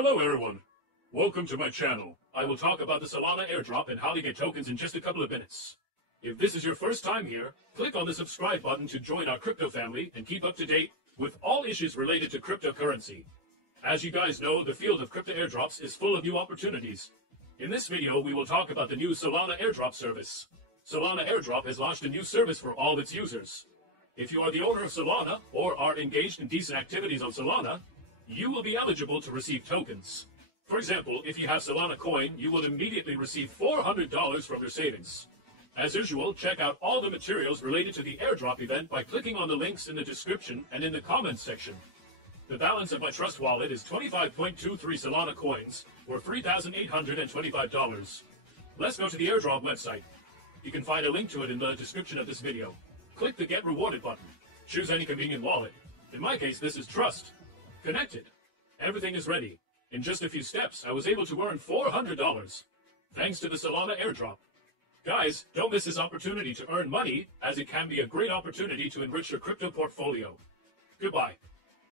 Hello everyone, welcome to my channel. I will talk about the Solana Airdrop and how to get tokens in just a couple of minutes. If this is your first time here, click on the subscribe button to join our crypto family and keep up to date with all issues related to cryptocurrency. As you guys know, the field of crypto airdrops is full of new opportunities. In this video, we will talk about the new Solana Airdrop service. Solana Airdrop has launched a new service for all its users. If you are the owner of Solana or are engaged in decent activities on Solana, you will be eligible to receive tokens. For example, if you have Solana coin, you will immediately receive $400 from your savings. As usual, check out all the materials related to the airdrop event by clicking on the links in the description and in the comments section. The balance of my trust wallet is 25.23 Solana coins, or $3,825. Let's go to the airdrop website. You can find a link to it in the description of this video. Click the Get Rewarded button. Choose any convenient wallet. In my case, this is Trust. Connected. Everything is ready. In just a few steps, I was able to earn $400, thanks to the Solana Airdrop. Guys, don't miss this opportunity to earn money, as it can be a great opportunity to enrich your crypto portfolio. Goodbye.